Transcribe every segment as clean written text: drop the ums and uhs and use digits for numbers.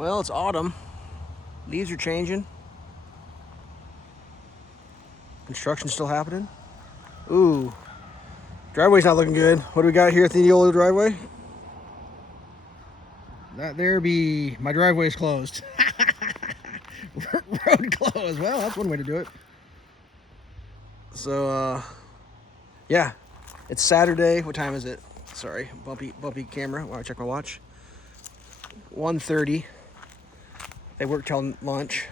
Well, it's autumn. Leaves are changing. Construction's still happening. Ooh. Driveway's not looking good. What do we got here at the old driveway? That there be my driveway's closed. Road closed. Well, that's one way to do it. So, yeah. It's Saturday. What time is it? Sorry, bumpy camera. Want to check my watch? 1:30. They work till lunch.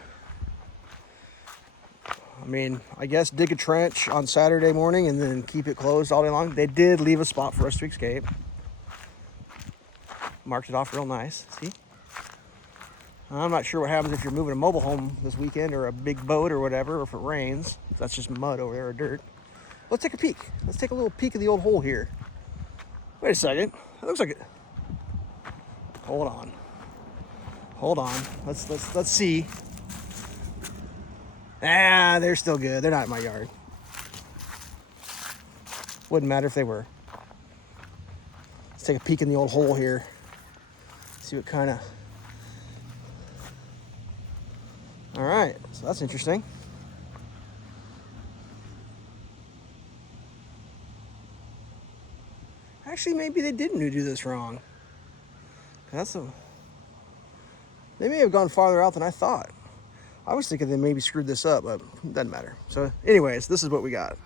I mean, I guess dig a trench on Saturday morning and then keep it closed all day long. They did leave a spot for us to escape. Marked it off real nice. See? I'm not sure what happens if you're moving a mobile home this weekend or a big boat or whatever, or if it rains. That's just mud over there or dirt. Let's take a peek. Let's take a little peek of the old hole here. Wait a second. It looks like it. Hold on. Hold on. Let's see. Ah, they're still good. They're not in my yard. Wouldn't matter if they were. Let's take a peek in the old hole here. See what kind of... All right, so that's interesting. Actually, maybe they didn't do this wrong. They may have gone farther out than I thought. I was thinking they maybe screwed this up, but it doesn't matter. So anyways, this is what we got.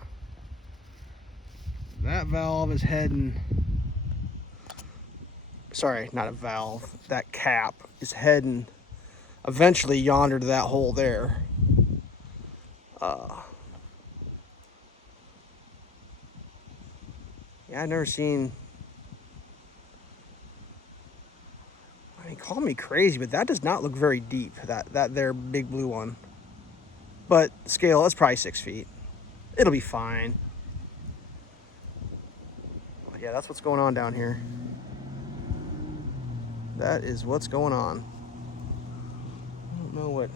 That valve is heading... Sorry, not a valve. That cap is heading eventually yonder to that hole there. Yeah, I've never seen... I mean, call me crazy, but that does not look very deep, that there big blue one. But scale, that's probably 6 feet. It'll be fine. But yeah, that's what's going on down here. That is what's going on. I don't know what...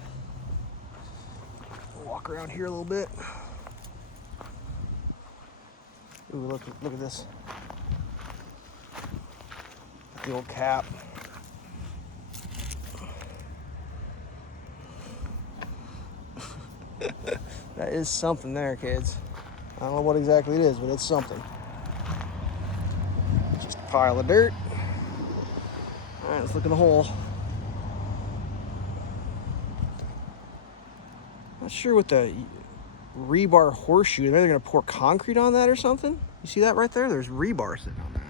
We'll walk around here a little bit. Ooh, look at this. The old cap. That is something there, kids. I don't know what exactly it is, but it's something. Just a pile of dirt. All right, let's look in the hole. Not sure what the rebar horseshoe. Maybe they're gonna pour concrete on that or something. You see that right there? There's rebar sitting on that.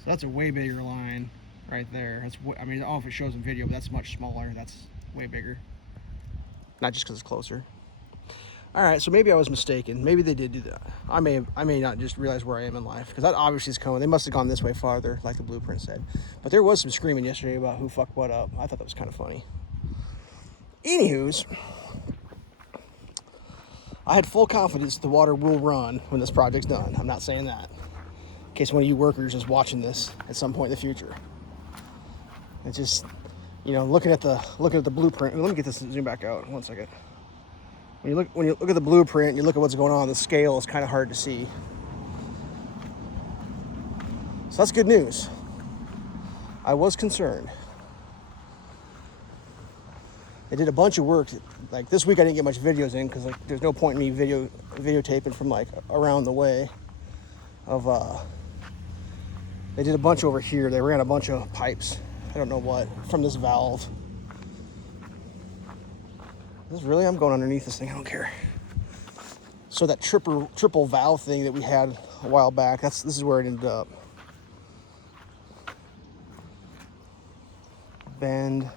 So that's a way bigger line right there. I mean, I don't know if it shows in video, but that's much smaller. That's way bigger. Not just because it's closer. All right, so maybe I was mistaken. Maybe they did do that. I may not just realize where I am in life, because that obviously is coming. They must have gone this way farther, like the blueprint said. But there was some screaming yesterday about who fucked what up. I thought that was kind of funny. Anywho's, I had full confidence the water will run when this project's done. I'm not saying that, in case one of you workers is watching this at some point in the future. It's just, you know, looking at the blueprint. Let me get this zoom back out. 1 second. When you look at the blueprint and you look at what's going on, the scale is kind of hard to see. So that's good news. I was concerned. They did a bunch of work. Like this week I didn't get much videos in because like there's no point in me videotaping from like around the way of they did a bunch over here. They ran a bunch of pipes. I don't know what, from this valve. I'm going underneath this thing, I don't care. So that triple valve thing that we had a while back, this is where it ended up. Bend.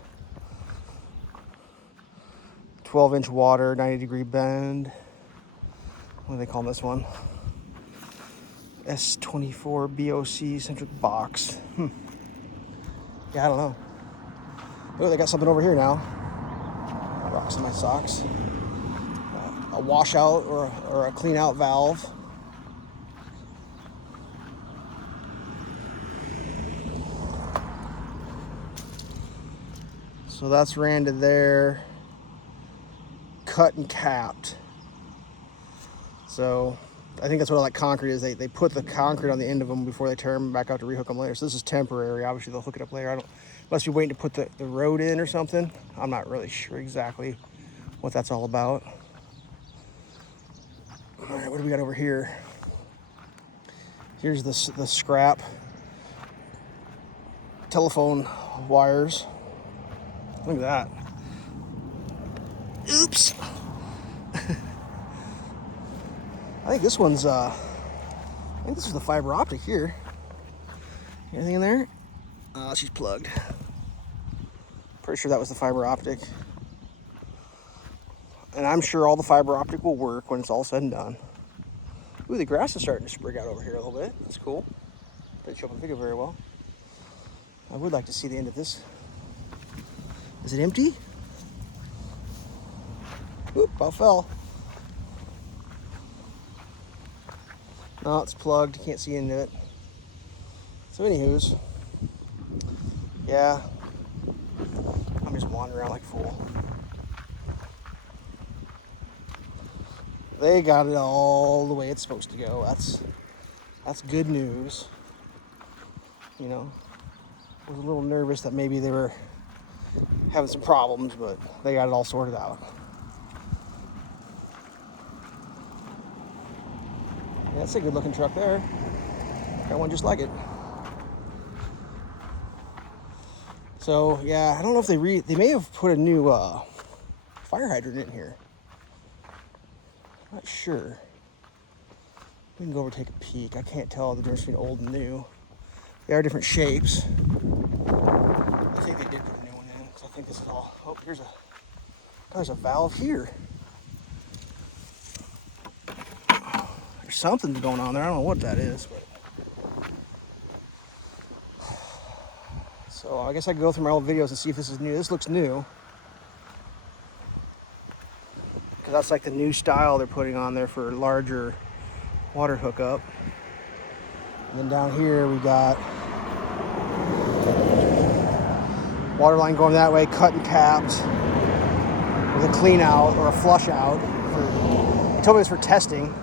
12-inch water, 90-degree bend. What do they call this one? S24 BOC centric box. Yeah, I don't know. Oh, they got something over here now. Rocks in my socks. A washout or a clean out valve. So that's ran to there, cut and capped. So I think that's what I like concrete is. They put the concrete on the end of them before they tear them back out to rehook them later. So this is temporary. Obviously they'll hook it up later. I don't, must be waiting to put the road in or something. I'm not really sure exactly what that's all about. All right, what do we got over here? Here's the scrap telephone wires. Look at that. Oops. I think this one's, I think this is the fiber optic here. Anything in there? She's plugged. Pretty sure that was the fiber optic. And I'm sure all the fiber optic will work when it's all said and done. Ooh, the grass is starting to sprig out over here a little bit. That's cool. Didn't show up in the video very well. I would like to see the end of this. Is it empty? Oop, I fell. No, it's plugged. You can't see into it. So anywho's, yeah, I'm just wandering around like a fool. They got it all the way it's supposed to go. That's good news. You know, I was a little nervous that maybe they were having some problems, but they got it all sorted out. Yeah, that's a good looking truck there. Got one just like it. So yeah, I don't know if they may have put a new fire hydrant in here. Not sure. We can go over and take a peek. I can't tell the difference between old and new. They are different shapes. I think they did put a new one in because I think this is all. Oh, there's a valve here. There's something going on there. I don't know what that is, but. So I guess I can go through my old videos and see if this is new. This looks new. Because that's like the new style they're putting on there for larger water hookup. And then down here we got water line going that way, cut and capped with a clean out or a flush out. He told me it was for testing.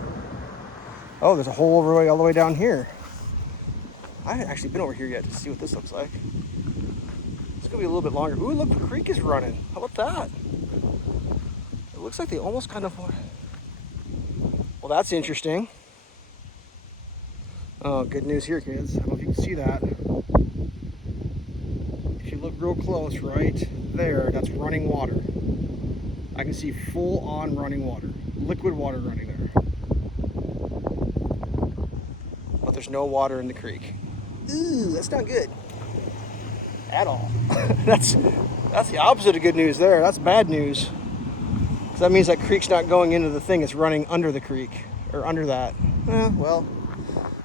Oh, there's a hole all the way down here. I haven't actually been over here yet to see what this looks like. It's gonna be a little bit longer. Ooh, look, the creek is running. How about that? It looks like they almost kind of. Well, that's interesting. Oh, good news here, kids. I don't know if you can see that. If you look real close, right there, that's running water. I can see full-on running water, liquid water running there. But there's no water in the creek. Ooh, that's not good. At all. That's the opposite of good news there. That's bad news. Because that means that creek's not going into the thing. It's running under the creek. Or under that. Well,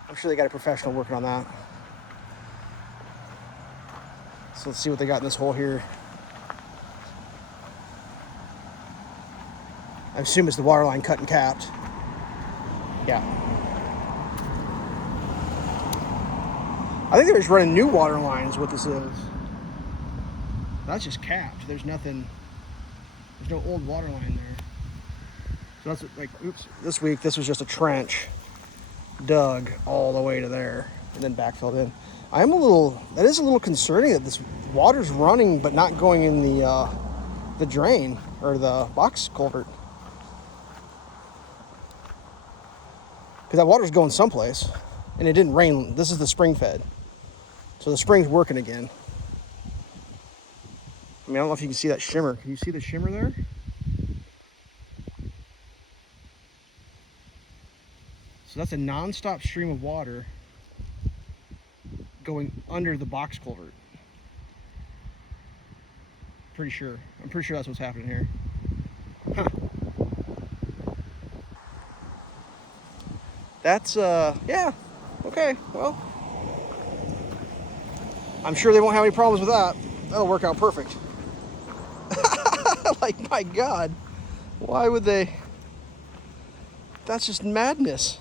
I'm sure they got a professional working on that. So let's see what they got in this hole here. I assume it's the water line cut and capped. Yeah. I think they're just running new water lines, what this is. That's just capped. There's nothing, there's no old water line there. So that's like, oops, this week, this was just a trench dug all the way to there and then backfilled in. That is a little concerning that this water's running but not going in the drain or the box culvert. Because that water's going someplace and it didn't rain. This is the spring fed. So the spring's working again. I mean, I don't know if you can see that shimmer. Can you see the shimmer there? So that's a non-stop stream of water going under the box culvert. Pretty sure. I'm pretty sure that's what's happening here. Huh. That's, yeah. Okay, well. I'm sure they won't have any problems with that. That'll work out perfect. Like, my God. Why would they? That's just madness.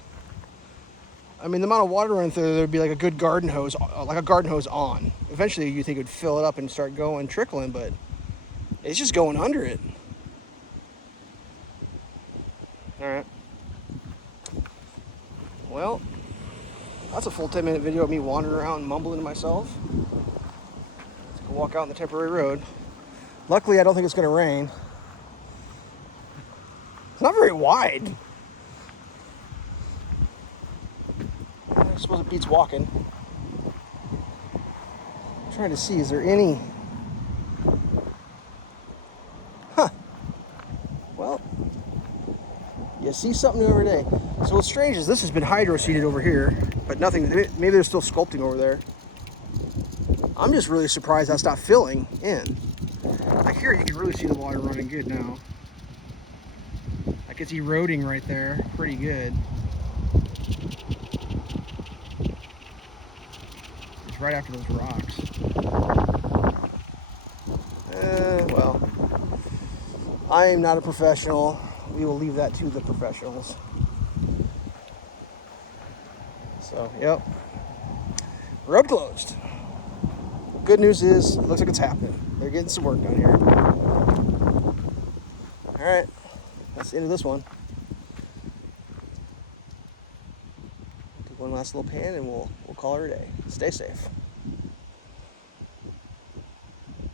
I mean, the amount of water running through there'd be like a good garden hose, like a garden hose on. Eventually, you think it would fill it up and start going, trickling, but it's just going under it. All right. Well, that's a full 10-minute video of me wandering around mumbling to myself. Let's go walk out on the temporary road. Luckily, I don't think it's going to rain. It's not very wide. I suppose it beats walking. I'm trying to see, is there any... Huh. Well, you see something new every day. So what's strange is this has been hydro-seeded over here, but nothing, maybe they're still sculpting over there. I'm just really surprised that's not filling in. Like here, you can really see the water running good now. Like it's eroding right there, pretty good. It's right after those rocks. Well, I am not a professional. We will leave that to the professionals. So, yep. Road closed. Good news is, it looks like it's happening. They're getting some work done here. Alright, that's the end of this one. Do one last little pan and we'll call it a day. Stay safe.